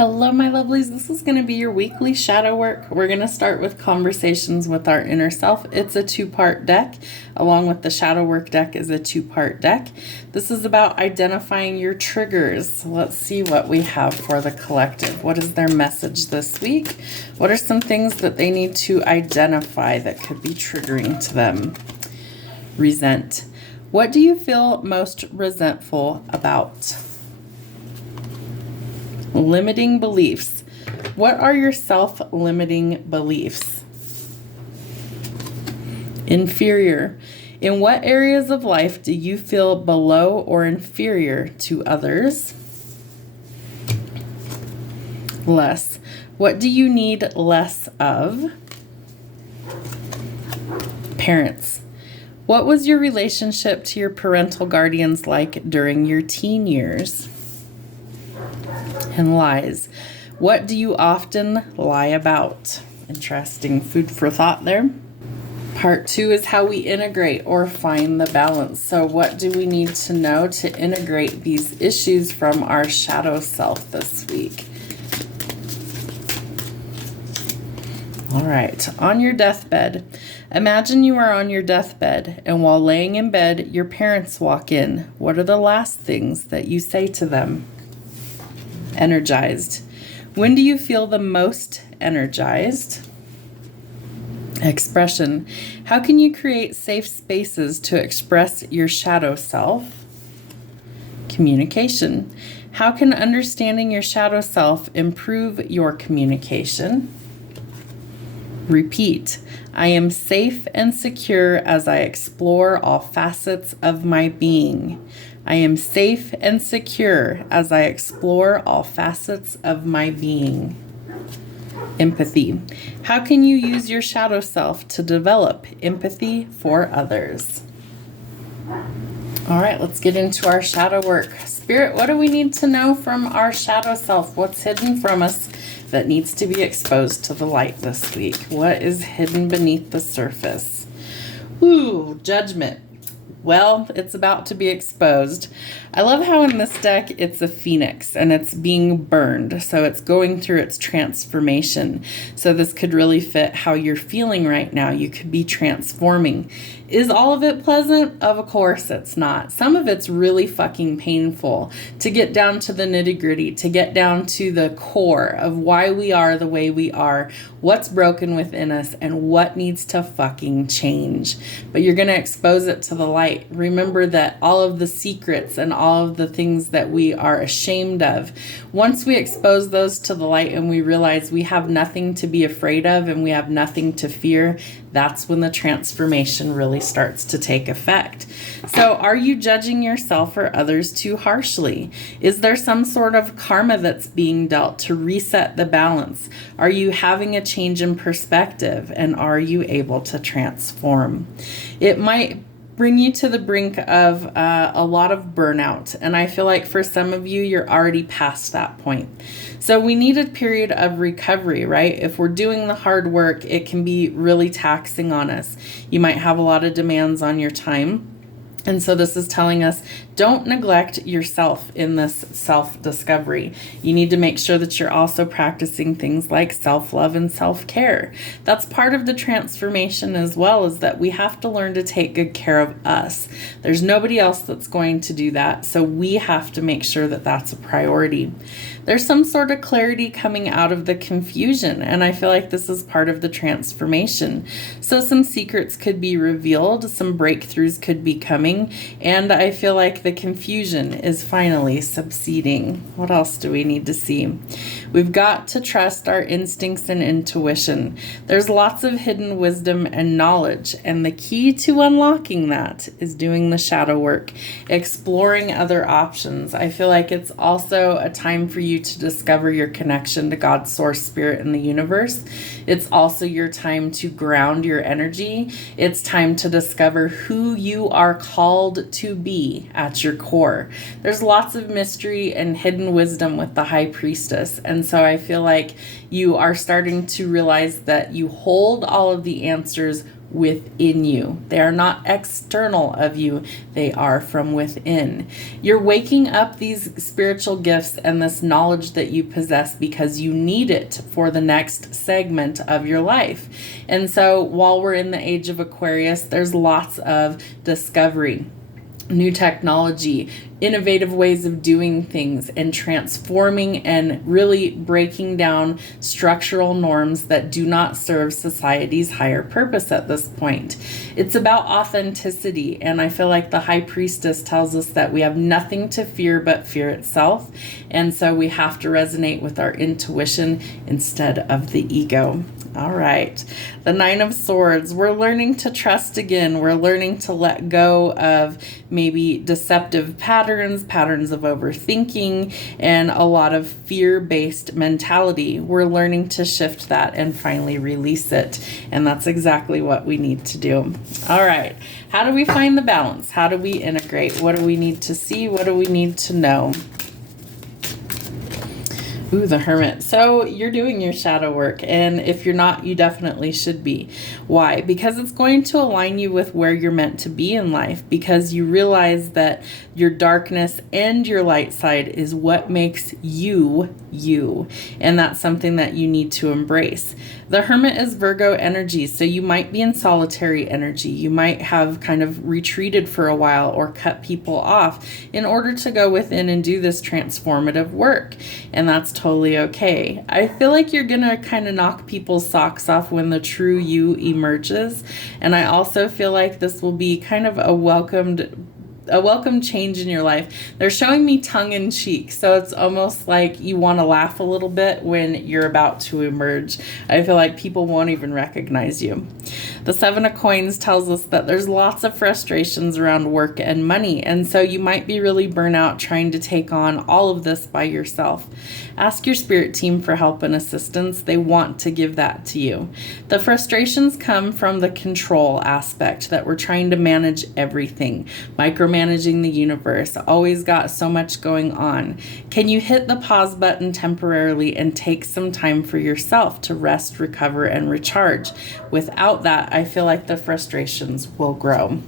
Hello, my lovelies. This is going to be your weekly shadow work. We're going to start with conversations with our inner self. It's a two-part deck, along with the shadow work deck is a two-part deck. This is about identifying your triggers. Let's see what we have for the collective. What is their message this week? What are some things that they need to identify that could be triggering to them? Resent. What do you feel most resentful about? Limiting beliefs. What are your self-limiting beliefs? Inferior. In what areas of life do you feel below or inferior to others? Less. What do you need less of? Parents. What was your relationship to your parental guardians like during your teen years? And lies. What do you often lie about? Interesting food for thought there. Part 2 is how we integrate or find the balance. So what do we need to know to integrate these issues from our shadow self this week? All right, on your deathbed. Imagine you are on your deathbed, and while laying in bed, your parents walk in. What are the last things that you say to them? Energized. When do you feel the most energized? Expression. How can you create safe spaces to express your shadow self? Communication. How can understanding your shadow self improve your communication? Repeat. I am safe and secure as I explore all facets of my being. I am safe and secure as I explore all facets of my being. Empathy. How can you use your shadow self to develop empathy for others? All right, let's get into our shadow work. Spirit, what do we need to know from our shadow self? What's hidden from us that needs to be exposed to the light this week? What is hidden beneath the surface? Ooh, judgment. Well, it's about to be exposed. I love how in this deck it's a phoenix and it's being burned. So it's going through its transformation. So this could really fit how you're feeling right now. You could be transforming. Is all of it pleasant? Of course it's not. Some of it's really fucking painful to get down to the nitty-gritty, to get down to the core of why we are the way we are, what's broken within us, and what needs to fucking change. But you're going to expose it to the light. Remember that all of the secrets and all of the things that we are ashamed of, once we expose those to the light and we realize we have nothing to be afraid of and we have nothing to fear, that's when the transformation really starts to take effect. So are you judging yourself or others too harshly? Is there some sort of karma that's being dealt to reset the balance? Are you having a change in perspective, and are you able to transform? It might bring you to the brink of a lot of burnout. And I feel like for some of you, you're already past that point. So we need a period of recovery, right? If we're doing the hard work, it can be really taxing on us. You might have a lot of demands on your time. And so this is telling us, don't neglect yourself in this self-discovery. You need to make sure that you're also practicing things like self-love and self-care. That's part of the transformation as well, is that we have to learn to take good care of us. There's nobody else that's going to do that. So we have to make sure that that's a priority. There's some sort of clarity coming out of the confusion, and I feel like this is part of the transformation. So some secrets could be revealed, some breakthroughs could be coming, and I feel like the confusion is finally subsiding. What else do we need to see? We've got to trust our instincts and intuition. There's lots of hidden wisdom and knowledge, and the key to unlocking that is doing the shadow work, exploring other options. I feel like it's also a time for you to discover your connection to God's source, spirit, and the universe. It's also your time to ground your energy. It's time to discover who you are called to be at your core. There's lots of mystery and hidden wisdom with the High Priestess. And so I feel like you are starting to realize that you hold all of the answers within you. They are not external of you, they are from within. You're waking up these spiritual gifts and this knowledge that you possess because you need it for the next segment of your life. And so while we're in the age of Aquarius, there's lots of discovery, new technology, innovative ways of doing things, and transforming and really breaking down structural norms that do not serve society's higher purpose at this point. It's about authenticity, and I feel like the High Priestess tells us that we have nothing to fear but fear itself, and so we have to resonate with our intuition instead of the ego. All right. The Nine of Swords. We're learning to trust again. We're learning to let go of maybe deceptive patterns of overthinking, and a lot of fear-based mentality. We're learning to shift that and finally release it. And that's exactly what we need to do. All right. How do we find the balance? How do we integrate? What do we need to see? What do we need to know? Ooh, the Hermit. So you're doing your shadow work, and if you're not, you definitely should be. Why? Because it's going to align you with where you're meant to be in life, because you realize that your darkness and your light side is what makes you, you. And that's something that you need to embrace. The Hermit is Virgo energy, so you might be in solitary energy. You might have kind of retreated for a while or cut people off in order to go within and do this transformative work. And that's totally okay. I feel like you're going to kind of knock people's socks off when the true you emerges. And I also feel like this will be kind of a welcome change in your life. They're showing me tongue in cheek, so it's almost like you want to laugh a little bit when you're about to emerge. I feel like people won't even recognize you. The Seven of Coins tells us that there's lots of frustrations around work and money, and so you might be really burnt out trying to take on all of this by yourself. Ask your spirit team for help and assistance. They want to give that to you. The frustrations come from the control aspect, that we're trying to manage everything, micromanaging the universe, always got so much going on. Can you hit the pause button temporarily and take some time for yourself to rest, recover, and recharge? Without that, I feel like the frustrations will grow.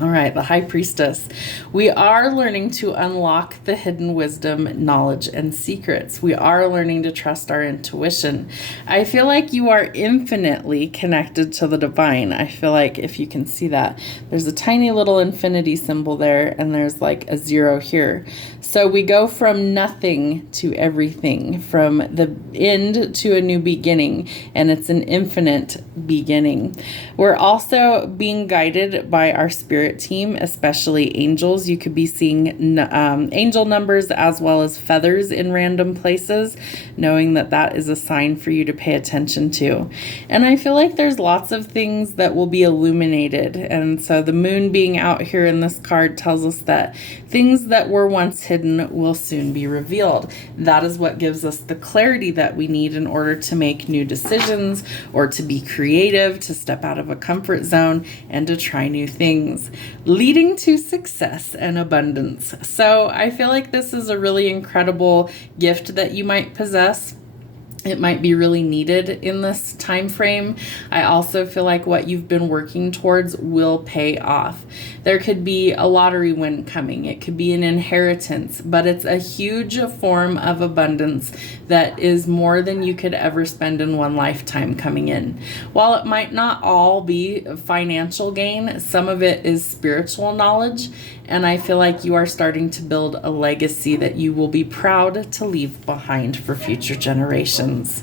All right, the High Priestess. We are learning to unlock the hidden wisdom, knowledge, and secrets. We are learning to trust our intuition. I feel like you are infinitely connected to the divine. I feel like if you can see that, there's a tiny little infinity symbol there, and there's like a 0 here. So we go from nothing to everything, from the end to a new beginning, and it's an infinite beginning. We're also being guided by our spirit team, especially angels. You could be seeing angel numbers as well as feathers in random places, knowing that that is a sign for you to pay attention to. And I feel like there's lots of things that will be illuminated. And so the moon being out here in this card tells us that things that were once hidden will soon be revealed. That is what gives us the clarity that we need in order to make new decisions, or to be creative, to step out of a comfort zone, and to try new things, leading to success and abundance. So I feel like this is a really incredible gift that you might possess. It might be really needed in this time frame. I also feel like what you've been working towards will pay off. There could be a lottery win coming. It could be an inheritance, but it's a huge form of abundance that is more than you could ever spend in one lifetime coming in. While it might not all be financial gain, some of it is spiritual knowledge, and I feel like you are starting to build a legacy that you will be proud to leave behind for future generations.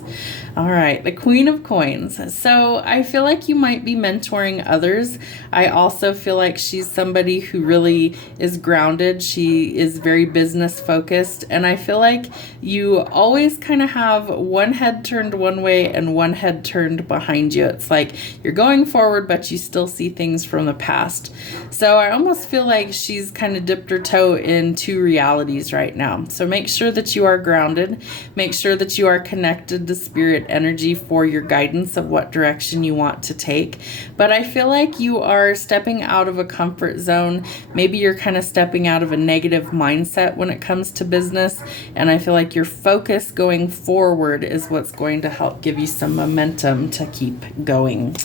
All right, the Queen of Coins. So I feel like you might be mentoring others. I also feel like she's somebody who really is grounded. She is very business focused. And I feel like you always kind of have one head turned one way and one head turned behind you. It's like you're going forward, but you still see things from the past. So I almost feel like she's she's kind of dipped her toe in two realities right now. So make sure that you are grounded. Make sure that you are connected to spirit energy for your guidance of what direction you want to take. But I feel like you are stepping out of a comfort zone. Maybe you're kind of stepping out of a negative mindset when it comes to business. And I feel like your focus going forward is what's going to help give you some momentum to keep going.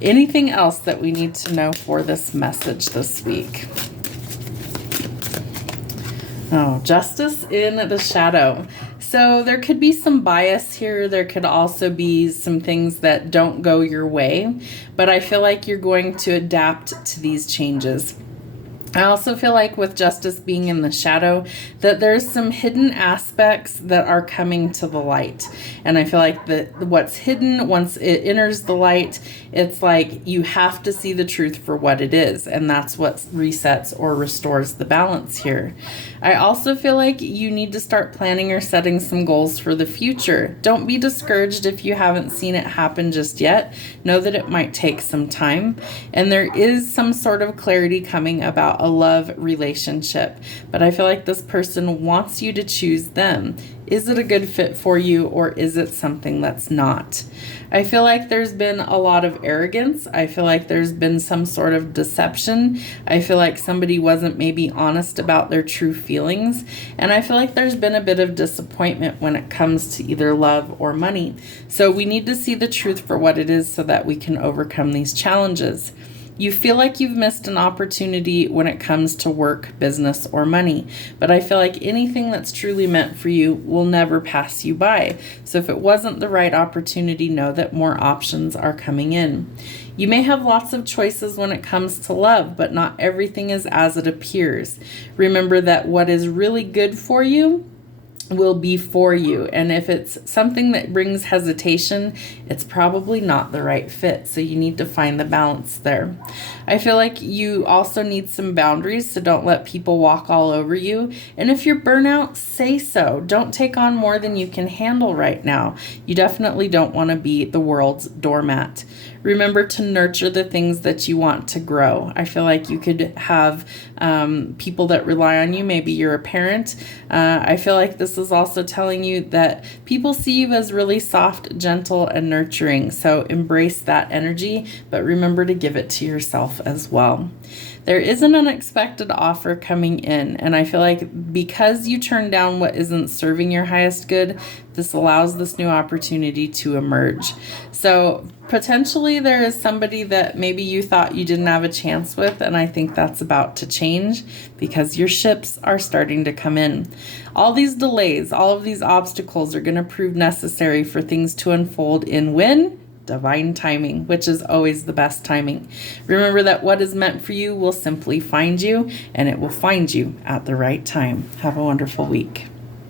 Anything else that we need to know for this message this week? Oh, justice in the shadow. So there could be some bias here. There could also be some things that don't go your way, but I feel like you're going to adapt to these changes. I also feel like with justice being in the shadow, that there's some hidden aspects that are coming to the light. And I feel like that what's hidden, once it enters the light, it's like you have to see the truth for what it is. And that's what resets or restores the balance here. I also feel like you need to start planning or setting some goals for the future. Don't be discouraged if you haven't seen it happen just yet. Know that it might take some time. And there is some sort of clarity coming about a love relationship. But I feel like this person wants you to choose them. Is it a good fit for you, or is it something that's not? I feel like there's been a lot of arrogance. I feel like there's been some sort of deception. I feel like somebody wasn't maybe honest about their true feelings. And I feel like there's been a bit of disappointment when it comes to either love or money. So we need to see the truth for what it is so that we can overcome these challenges. You feel like you've missed an opportunity when it comes to work, business, or money. But I feel like anything that's truly meant for you will never pass you by. So if it wasn't the right opportunity, know that more options are coming in. You may have lots of choices when it comes to love, but not everything is as it appears. Remember that what is really good for you will be for you. And if it's something that brings hesitation, it's probably not the right fit. So you need to find the balance there. I feel like you also need some boundaries, so don't let people walk all over you. And if you're burnout, say so. Don't take on more than you can handle right now. You definitely don't want to be the world's doormat. Remember to nurture the things that you want to grow. I feel like you could have people that rely on you. Maybe you're a parent. I feel like this is also telling you that people see you as really soft, gentle, and nurturing. So embrace that energy, but remember to give it to yourself as well. There is an unexpected offer coming in, and I feel like because you turned down what isn't serving your highest good, this allows this new opportunity to emerge. So potentially there is somebody that maybe you thought you didn't have a chance with, and I think that's about to change because your ships are starting to come in. All these delays, all of these obstacles are going to prove necessary for things to unfold in divine timing, which is always the best timing. Remember that what is meant for you will simply find you, and it will find you at the right time. Have a wonderful week.